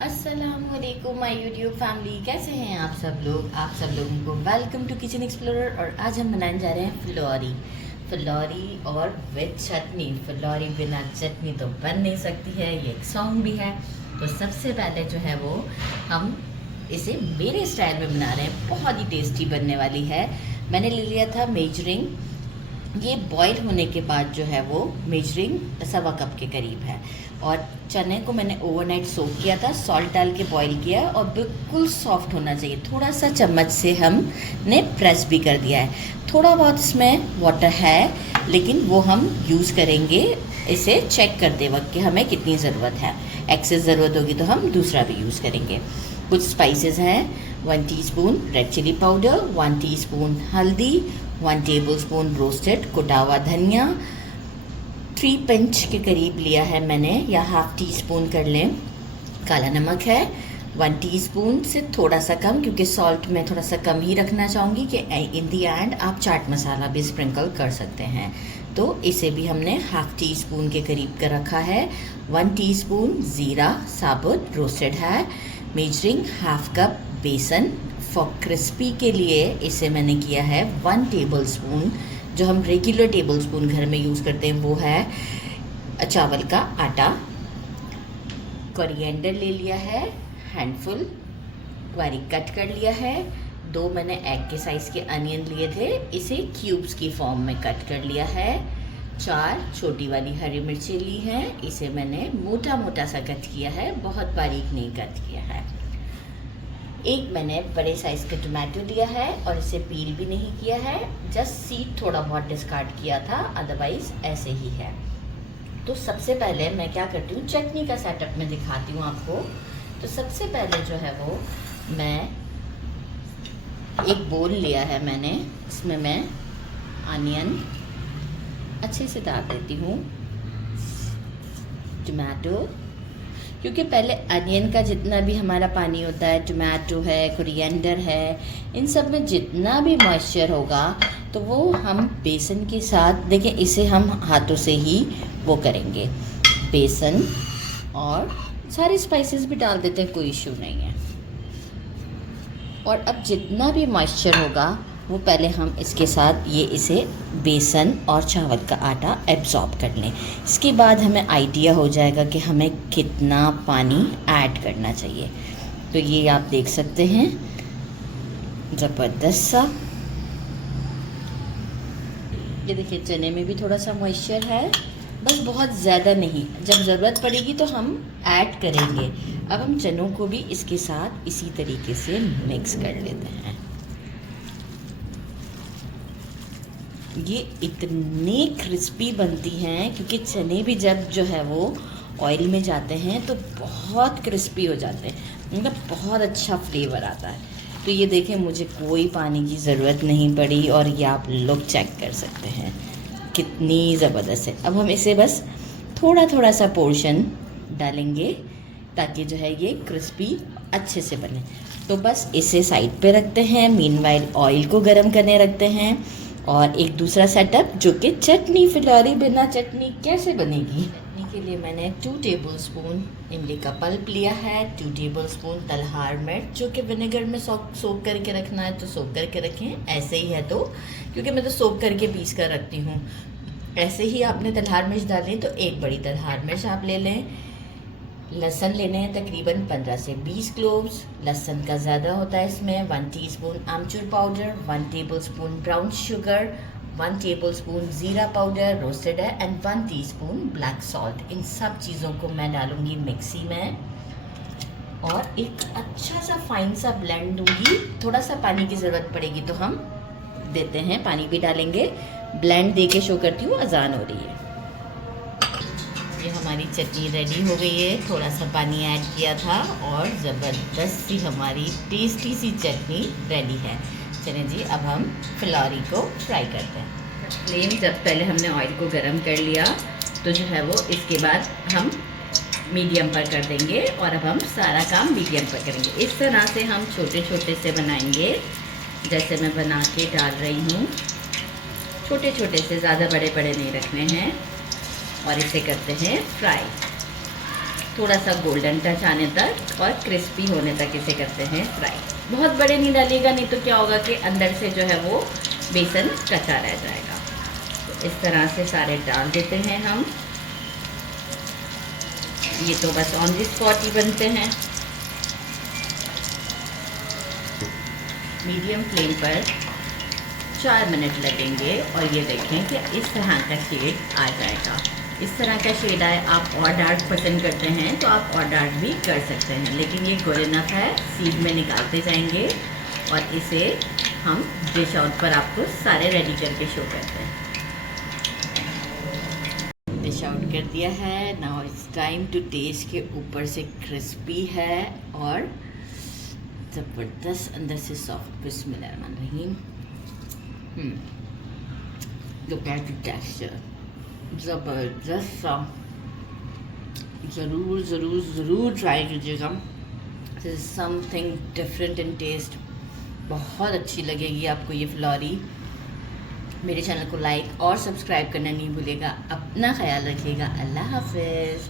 अस्सलामुअलैकुम my YouTube family, कैसे हैं आप सब लोग। आप सब लोगों को वेलकम टू किचन एक्सप्लोरर। और आज हम बनाने जा रहे हैं फुलौरी और विद चटनी। फुलौरी बिना चटनी तो बन नहीं सकती है, ये एक सॉन्ग भी है। तो सबसे पहले जो है वो हम इसे मेरे स्टाइल में बना रहे हैं, बहुत ही टेस्टी बनने वाली है। मैंने ले लिया था मेजरिंग, ये बॉईल होने के बाद जो है वो मेजरिंग 1.25 कप के करीब है। और चने को मैंने ओवरनाइट सोक किया था, सॉल्ट डाल के बॉईल किया और बिल्कुल सॉफ्ट होना चाहिए। थोड़ा सा चम्मच से हमने प्रेस भी कर दिया है। थोड़ा बहुत इसमें वाटर है, लेकिन वो हम यूज़ करेंगे इसे चेक करते वक्त कि हमें कितनी ज़रूरत है। एक्सेस ज़रूरत होगी तो हम दूसरा भी यूज़ करेंगे। कुछ स्पाइसेस हैं, 1 teaspoon red chilli powder, 1 teaspoon हल्दी, 1 टेबलस्पून रोस्टेड कुटा हुआ धनिया, 3 पिंच के करीब लिया है मैंने, या हाफ टी स्पून कर लें। काला नमक है 1 टीस्पून से थोड़ा सा कम, क्योंकि सॉल्ट मैं थोड़ा सा कम ही रखना चाहूँगी कि इन दी एंड आप चाट मसाला भी स्प्रिंकल कर सकते हैं। तो इसे भी हमने हाफ टी स्पून के करीब का रखा है। 1 टीस्पून ज़ीरा साबुत रोस्टेड है। मेजरिंग हाफ कप बेसन। फॉर क्रिस्पी के लिए इसे मैंने किया है 1 टेबलस्पून, जो हम रेगुलर टेबलस्पून घर में यूज़ करते हैं वो है चावल का आटा। कोरिएंडर ले लिया है हैंडफुल, बारीक कट कर लिया है। 2 मैंने एग के साइज़ के अनियन लिए थे, इसे क्यूब्स की फॉर्म में कट कर लिया है। 4 छोटी वाली हरी मिर्ची ली हैं, इसे मैंने मोटा मोटा सा कट किया है, बहुत बारीक नहीं कट किया है। 1 मैंने बड़े साइज़ का टमाटो लिया है और इसे पील भी नहीं किया है, जस्ट सीड थोड़ा बहुत डिस्कार्ड किया था, अदरवाइज़ ऐसे ही है। तो सबसे पहले मैं क्या करती हूँ, चटनी का सेटअप मैं दिखाती हूँ आपको। तो सबसे पहले जो है वो मैं एक बोल लिया है मैंने, इसमें मैं अनियन अच्छे से डाल देती हूँ, टमाटो, क्योंकि पहले अनियन का जितना भी हमारा पानी होता है, टमाटो है, कोरिएंडर है, इन सब में जितना भी मॉइस्चर होगा तो वो हम बेसन के साथ, देखिए इसे हम हाथों से ही वो करेंगे, बेसन और सारे स्पाइसेस भी डाल देते हैं, कोई इशू नहीं है। और अब जितना भी मॉइस्चर होगा वो पहले हम इसके साथ इसे बेसन और चावल का आटा एब्जॉर्ब कर लें। इसके बाद हमें आइडिया हो जाएगा कि हमें कितना पानी ऐड करना चाहिए। तो ये आप देख सकते हैं, ज़बरदस्त सा। ये देखिए चने में भी थोड़ा सा मॉइस्चर है, बस बहुत ज़्यादा नहीं, जब ज़रूरत पड़ेगी तो हम ऐड करेंगे। अब हम चनों को भी इसके साथ इसी तरीके से मिक्स कर लेते हैं। ये इतनी क्रिस्पी बनती हैं, क्योंकि चने भी जब जो है वो ऑयल में जाते हैं तो बहुत क्रिस्पी हो जाते हैं, मतलब बहुत अच्छा फ्लेवर आता है। तो ये देखें, मुझे कोई पानी की ज़रूरत नहीं पड़ी, और ये आप लोग चेक कर सकते हैं कितनी ज़बरदस्त है। अब हम इसे बस थोड़ा थोड़ा सा पोर्शन डालेंगे ताकि जो है ये क्रिस्पी अच्छे से बने। तो बस इसे साइड पे रखते हैं, मीनवाइल ऑयल को गर्म करने रखते हैं। और एक दूसरा सेटअप जो कि चटनी, फुलौरी बिना चटनी कैसे बनेगी। चटनी के लिए मैंने 2 टेबलस्पून इमली का पल्प लिया है, 2 टेबलस्पून तलहार मिर्च, जो कि विनेगर में सोक करके रखना है तो सोक करके रखें, ऐसे ही है तो, क्योंकि मैं तो सोक करके पीस कर रखती हूँ। ऐसे ही आपने तलहार मिर्च डाली तो 1 बड़ी तलहार मिर्च आप ले लें। लहसुन लेने हैं तकरीबन 15 से 20 क्लोव्स, लहसुन का ज़्यादा होता है इसमें। 1 टीस्पून आमचूर powder, 1 tablespoon brown sugar, 1 tablespoon ज़ीरा पाउडर रोस्टेड है, एंड 1 टीस्पून ब्लैक सॉल्ट। इन सब चीज़ों को मैं डालूँगी मिक्सी में और एक अच्छा सा फाइन सा ब्लेंड दूँगी। थोड़ा सा पानी की ज़रूरत पड़ेगी तो हम देते हैं, पानी भी डालेंगे। ब्लेंड दे के शो करती हूँ, अजान हो रही है। ये हमारी चटनी रेडी हो गई है, थोड़ा सा पानी ऐड किया था और ज़बरदस्त सी हमारी टेस्टी सी चटनी रेडी है। चलें जी, अब हम फुलौरी को फ्राई करते हैं। फ्लेम जब पहले हमने ऑयल को गरम कर लिया तो जो है वो इसके बाद हम मीडियम पर कर देंगे, और अब हम सारा काम मीडियम पर करेंगे। इस तरह से हम छोटे छोटे से बनाएंगे, जैसे मैं बना के डाल रही हूँ। छोटे छोटे से, ज़्यादा बड़े बड़े नहीं रखने हैं। और इसे करते हैं फ्राई। थोड़ा सा गोल्डन टच आने तक और क्रिस्पी होने तक इसे करते हैं फ्राई। बहुत बड़े नहीं डालिएगा, नहीं तो क्या होगा कि अंदर से जो है वो बेसन कच्चा रह जाएगा। तो इस तरह से सारे डाल देते हैं हम। ये तो बस ऑन द स्पॉट ही बनते हैं। मीडियम फ्लेम पर 4 मिनट लगेंगे और ये देखें कि इस तरह का शेड आ जाएगा। इस तरह का शेड आए। आप और डार्क पसंद करते हैं तो आप और डार्क भी कर सकते हैं, लेकिन ये गुड इनफ है। सीड में निकालते जाएंगे और इसे हम डिश आउट पर आपको सारे रेडी करके शो करते हैं। डिश आउट कर दिया है। Now it's time to taste के ऊपर से क्रिस्पी है और ज़बरदस्त अंदर से सॉफ्ट। बिस्मिल्लाहिर्रहमानिर्रहीम। लुक एट द टेक्सचर, ज़बरदस्त सा। ज़रूर ज़रूर ज़रूर ट्राई कीजिएगा। This is something different in taste. बहुत अच्छी लगेगी आपको ये फुलौरी। मेरे चैनल को लाइक और सब्सक्राइब करना नहीं भूलिएगा। अपना ख्याल रखिएगा। अल्लाह हाफिज़।